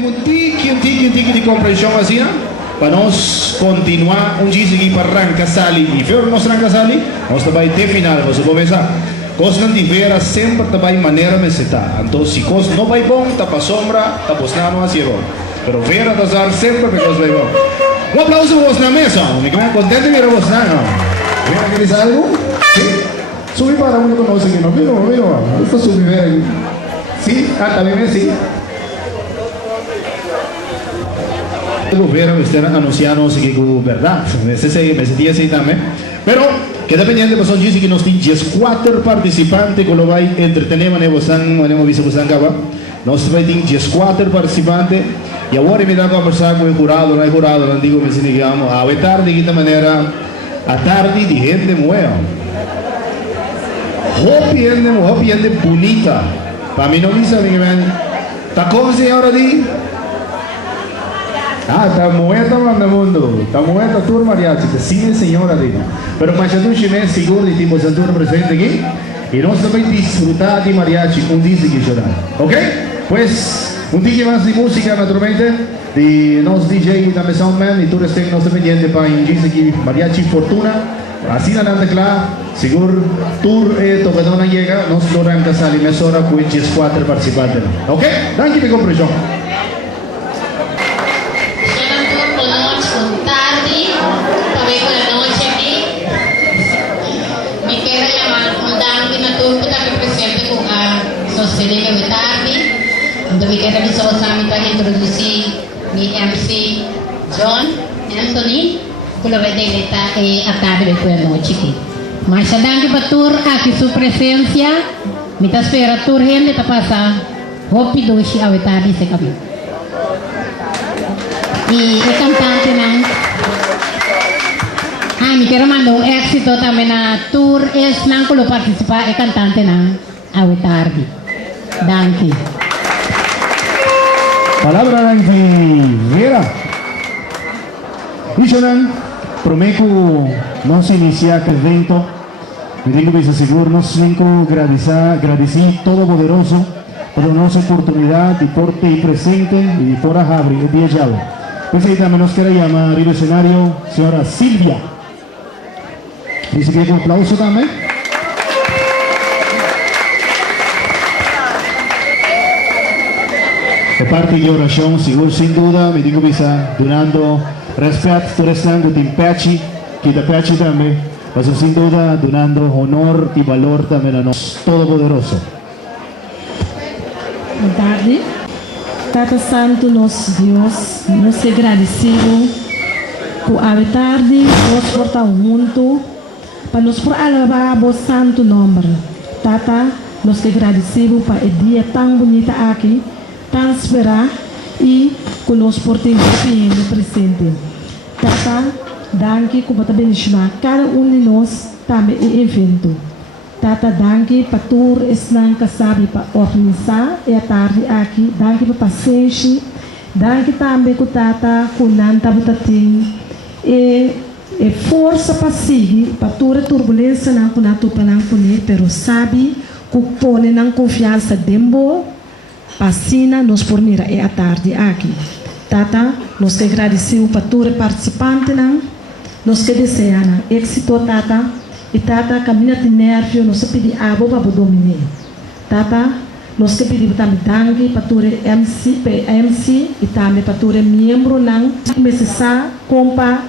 pedimos un tiki de comprensión así, ¿no? Para nos continuar un día seguir para arrancar sali. Y feo nos arranca sali, nos va a ir de final, pues vos ves, cosas de vera sempre te va a manera de setar. Entonces, si cosas no va a ir bon, tapa sombra, tapa osnano así ron. Pero vera te dar siempre que cosas va a ir bon. Un aplauso a vos en la mesa, me quedo contento de ver a vos, ¿no? ¿Quieres algo? Sí. Subí para uno que conoce que no, miro, esto subí, sí, también sí. El gobierno está anunciando que es verdad, me sentía así también, pero queda pendiente, pues son que nos tienen 4 participantes que lo va a entretener, manemos visto que están acá, nos tienen 4 participantes, y ahora me da a conversar con el jurado, no hay jurado, no digo, me siento que vamos a vetar de esta manera, a tarde de gente nueva. Hopi gente bonita. Para mí no me sabe que ven. ¿Está cómo se ahora di? Está muerta manda mundo. Está muerta tour mariachi. Que sigue señora di. Pero más allá de un chinés seguro de tipo Santurno presente aquí. Y nos también disfrutar de mariachi un día que llorar. ¿Ok? Pues un día más de música naturalmente. De nos DJ y también Soundman. Y tú estén nos pendiente para un día aquí mariachi Fortuna. Así la nada clara, seguro tour tocadona llega, nos lo arranca sali mesora con 4 participantes. ¿Ok? Danke mi comprensión. Buenas tardes, también buenas noches aquí. Me queda llamar con Danke na tour que también presente con a sociedad de tarde. Donde me queda mi sosa para introducir mi MC John Anthony. Kalau berdiri atar de buena noche aquí. Mas sedang dibatur aqui sua presença, mita espera tur gente tá passa hopi doce ao tarde se caminho. E o cantante me quero mandar um éxito também na tour es não quando participar é cantante ao tarde. Danke. Palabra de Vera. Ishonan. Prometo nos iniciar el evento. Me digo que seguro nos cinco agradecer todo poderoso por nuestra oportunidad de porte y presente y de por abrir el día ya. Pues ahí también nos quiere llamar al escenario señora Silvia. Dice que un aplauso también. De parte de oración, seguro sin duda, me digo que está donando respeto, restando de Pechi, que de Pechi también, pues sin duda donando honor y valor también a nosotros, todopoderoso. Boa tarde. Tata Santo, nosso Deus, nos agradecido por a tarde, nos portar muito, para nos por alabar o santo nome. Tata, nos agradecido para o dia tão bonito aqui, tão esperar e que nos portemos bem presente. Tata, danke por abençoar cada de nós também em evento. Tata, danke para tour esnan que sabe para organizar a tarde aqui. Danke para paciência. Danke também que Tata com nanta butatin e força para seguir para toda turbulência não com nato para não poner, pero sabe que põe não confiança dembo Passina nos fornirá a tarde aqui. Tata, nos que agradecemos para todos os participantes, nos que desejamos êxito, Tata. E Tata, caminha de nervio, nos pedi água para dominar. Tata, nos que pedimos também danke para todos os MC e também para todos os membros, que precisam comprar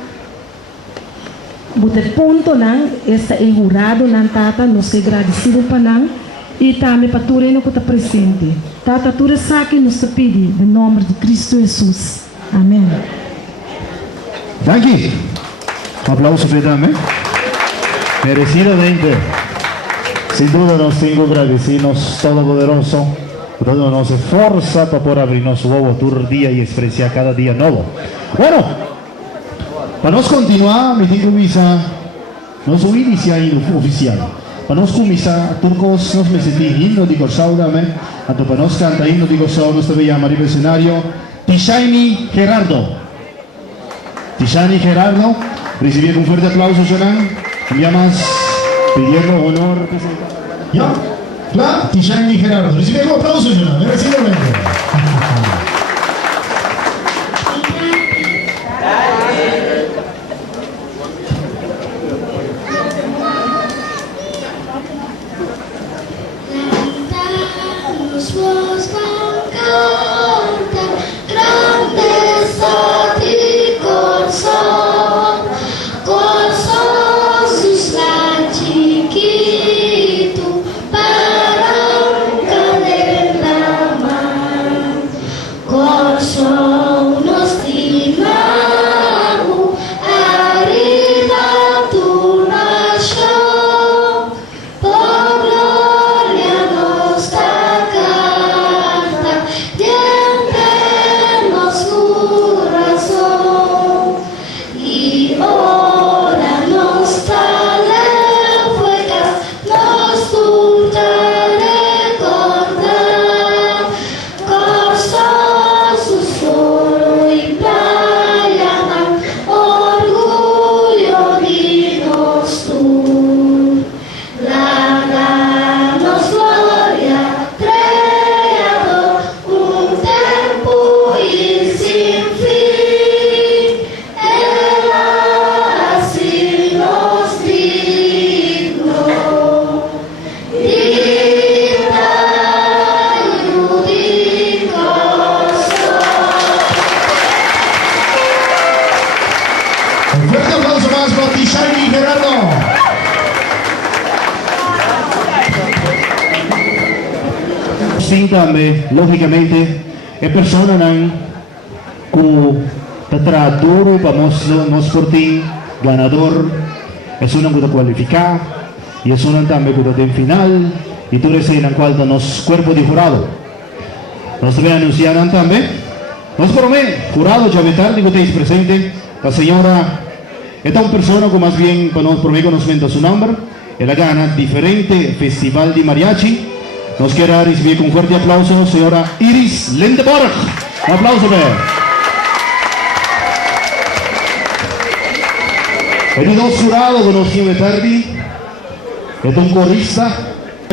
botar ponto, está jurado, Tata, nos que agradecemos para e também para todos que estão presentes. Tata, tudo isso que nos pede, em nome de Cristo Jesus. Amém. Danke. Un aplauso para también. Merecidamente. Sin duda nos tengo que agradecernos todopoderoso, toda nuestra fuerza para poder abrirnos nuevo tour día y expresar cada día nuevo. Bueno, para nos continuar, me tengo que avisar, nos voy a iniciar oficial. Para nos começar, turcos, nos me sentí himno de Corsaudame, tanto para nos cantar himno de Corsaudame, nos debe llamar al escenario Tishani Gerardo. Tishani Gerardo, recibí un fuerte aplauso, Jonan. Enviamos pidiendo honor. ¿Ya? ¿Claro? Tishani Gerardo, recibí un aplauso, Jonan. Merecidamente. suas van cantar grandeza di corso sus lanciquito para un cadena corso nos dimamos arriba tu nación por gloria nos da canta llenemos corazón y ora nos dale fuegas nos turta recordar corso su solo y playa orgullo dinos tú la danos gloria creador un tiempo y sin fin él así nos digno digna judicoso. Un fuerte aplauso más para ti, Shiny Gerardo. Sim, também, logicamente, é persona que está duro para nós sporting, ganador, é uma que qualificar, e é uma também que tem final, e tudo isso na qual nos corpo de jurado. Nós também anunciaram também, nós promete, jurado já vai tarde que estéis presente, a senhora é uma pessoa que mais bem para nós promete conhecimento seu nome, ela gana diferente festival de mariachi. Nos queda recibir con fuerte aplauso señora Iris Lindeborg. Un aplauso para ella. El dos jurado que nos tiene tarde es un corista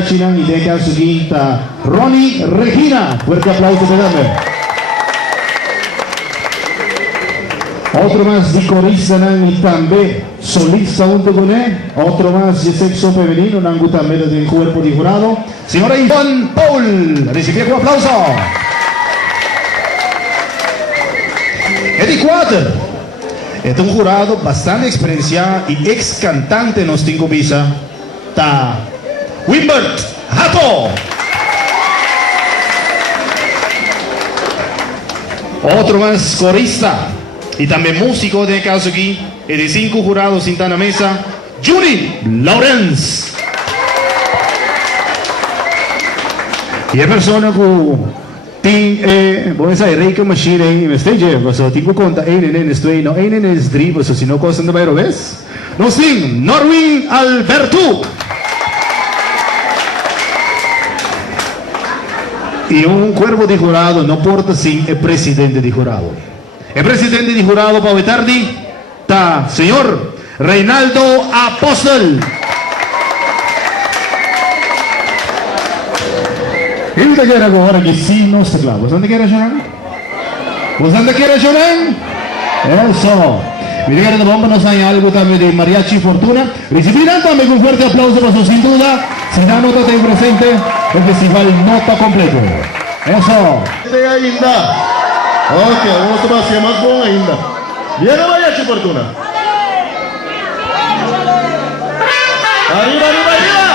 china y de caso quinta Ronnie Regina. Fuerte aplauso para ella. Otro más de corista y también solista junto con él. Otro más de sexo femenino, nangu también del cuerpo de jurado. Señora Ivonne Paul, recibir un aplauso. Eddie Quater es un jurado bastante experienciado y ex cantante nos tengo visa. Ta Wimbert Hato. Otro más corista y también músico de caso aquí, y de 5 jurados en la mesa, Judy Lawrence. Y es persona que tiene, voy a decir, Reiki Machine en stage, pues tengo cuenta, en estoy, no, en es drive, pues si no cosa de bayro, ¿ves? Nos tiene Norwin Alberto. Y un cuerpo de jurado no porta sin el presidente de jurado. El presidente de jurado para tarde está señor Reinaldo Apóstol. ¿Y usted quiere ahora que sí no está claro? ¿Vos dónde quiere llorar? ¿Vos dónde quiere llorar? Eso. Mira que de bomba nos hay algo también de Mariachi Fortuna. Recibirán también un fuerte aplauso para su sin duda. Si da nota te presente, el festival no está completo. Eso. Ainda. Ok, vamos a ser más bom ainda. Viene Mariachi Fortuna. Arriba, arriba, arriba.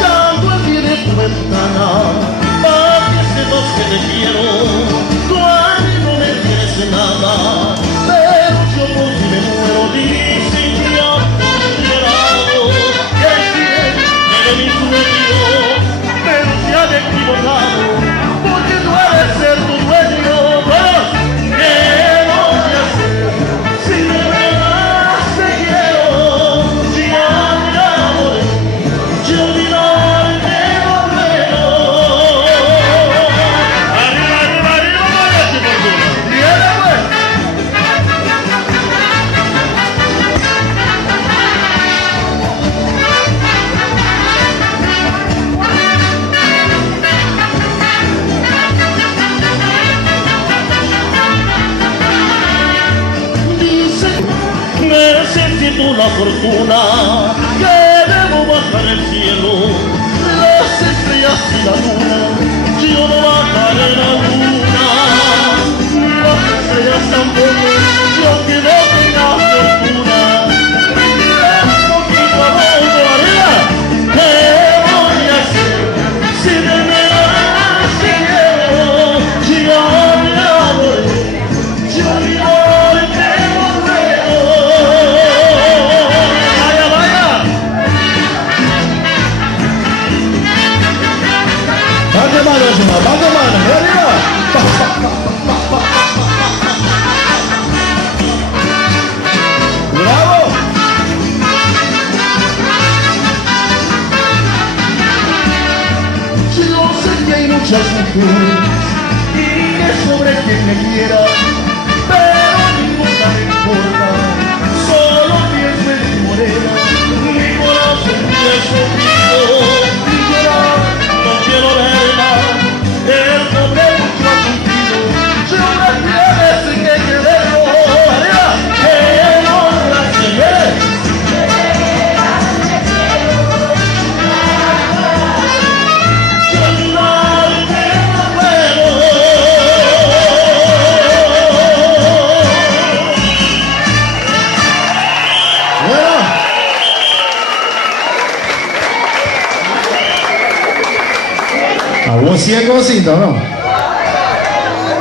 Tanto aquí de tu ventana, para que sepas que te quiero. Tú a mí no me tienes nada, pero yo por ti me muero. Dicen que ya te he llorado, que el cielo de mi sueño, pero se han equivocado, porque tú debes ser tu dueño. ¿Qué voy a hacer si de verdad te quiero? Si ya me enamoré, yo ni no te volveré. Arriba, arriba, arriba, Mariachi Fortuna. Viene pues. fortuna que debo bajar el cielo, las estrellas y la luna, yo no bajaré la luna, las estrellas tampoco, yo que no tenga fortuna, poquito a poco arriba, ¿qué voy a hacer si de veras te quiero? Yo me adoré, yo me voy, te volveré. Vaya, vaya. Bate mano, arriba. ¡Bravo! Yo sé que hay muchas mujeres y que sobre quien me quiera, pero ninguna me importa, solo pienso en mi morena, mi corazón pienso conmigo, y llorar, no quiero verla, el pobre mucho ha sentido, yo me tienes que quererlo, arriba, que no la llegué. A vos sí es cosita, ¿no?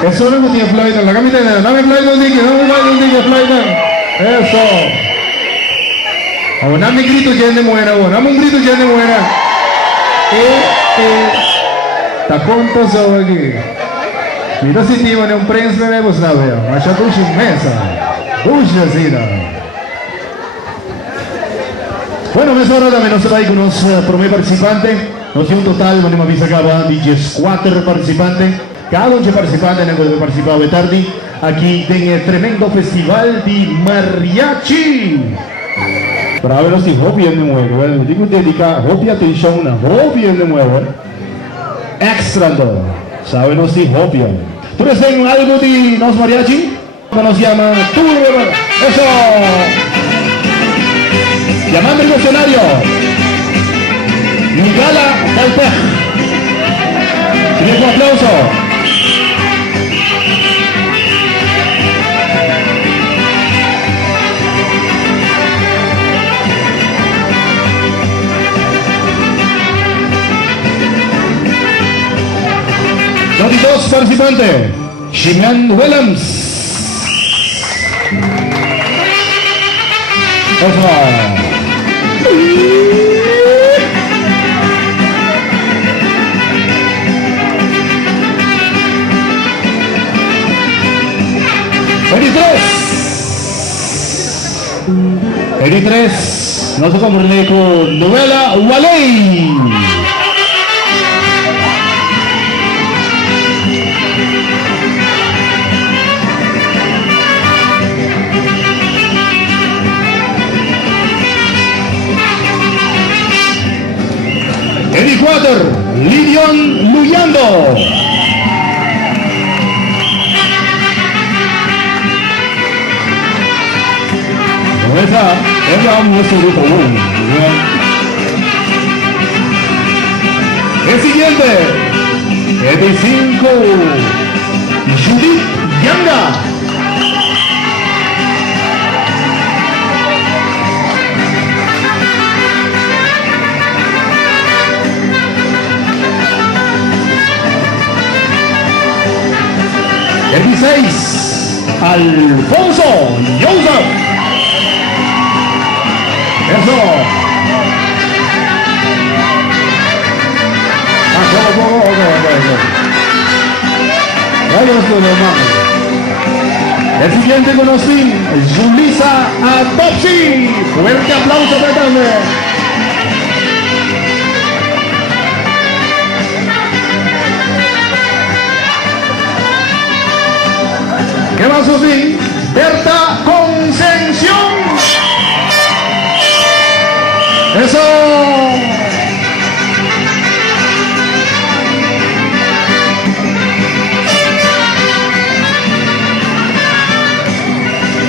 Eso no tiene flight, la camita de dame flight un ticket, flight. Eso. Ahora dame grito que de muera, dame un grito que de muera. Está conto sobre aquí. Mira si te iban a un prince, me vos la veo. Macha tuya en mesa. Tuya, sí, no. Bueno, me ahora también nos trae con unos primer participantes. Nos dio un total, venimos a avisar acá, 4 participantes. Cada uno participante en el que participado de tarde. Aquí en el tremendo festival de mariachi. Para ver si hobby de nuevo, digo dedicar hobby atención una hobby de nuevo. Extra no, saben si hobby. ¿Tú eres en algo de los mariachi? Nos llama Turbo. Eso. Llamando el escenario. Migala Calpej. Tiene un aplauso. Los dos participantes, Shinan Williams. Eso. 23, nosotros como con Novela Waley. Ecuador, Lidion Luyando. Esa es la música de común. El siguiente, 25, Judith Yanga. El 16, Alfonso Joseph. Eso. El siguiente conocido, Julissa Atopsi. Fuerte aplauso para darle. ¿Qué más, Susi? Berta Concepción. Eso.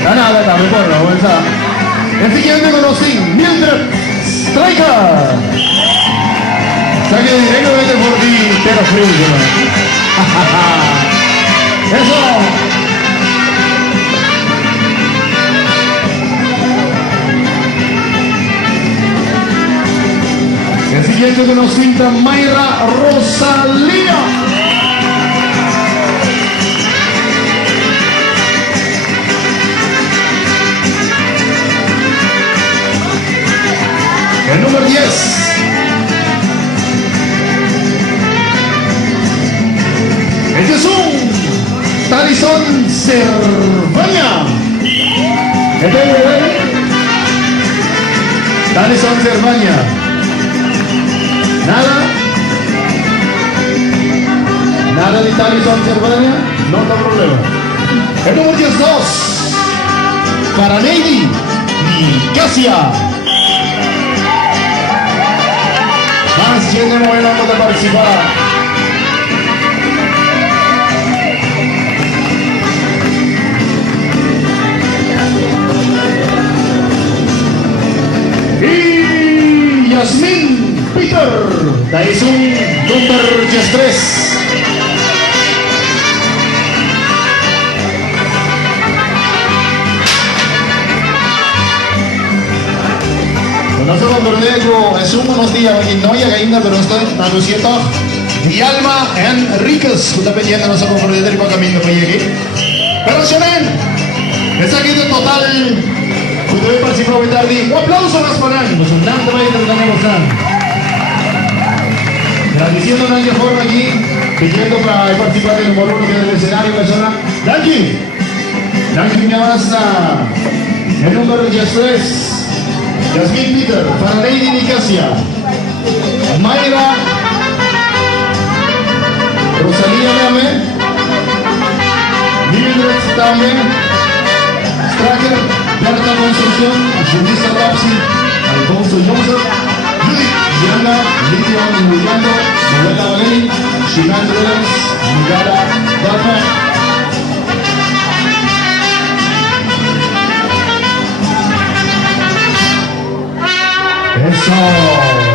Nada, también por la bolsa. El siguiente conocen, Mildred Striker. Saque directamente por ti, Tero Frío. Eso. El siguiente conocen, Mayra Rosalía. El número 10. El Jesús Talison Cervaña. Talison Cervaña. Nada de Talison Cervaña. No hay problema. El número 12. Para Lady y Casia. Más gente buena para participar. Y Yasmin Peter. Es un número 3. Nosotros es unos días y no llega ainda, pero estoy anunciando Dialma Enríquez, que está pendiente de nosotros por el camino para llegar. Pero Chanel, es aquí de total, que debe participar hoy tarde. Un aplauso a las panas, pues un tanto va a ir tenemos agradeciendo a Nancy Forma aquí, pidiendo para participar del número 1 del escenario, persona. Nancy, me avanza el número 13. Yasmin Peter, para Lady Nicasia, Mayra Rosalía Lame, Mildred también, Stracker, Berta Concepción, Julissa Rapsi, Alfonso Johnson, Judith, Diana, Lidion Juliano, Novela Valeri, Shinan Drelens, Migara Dalma. Eso.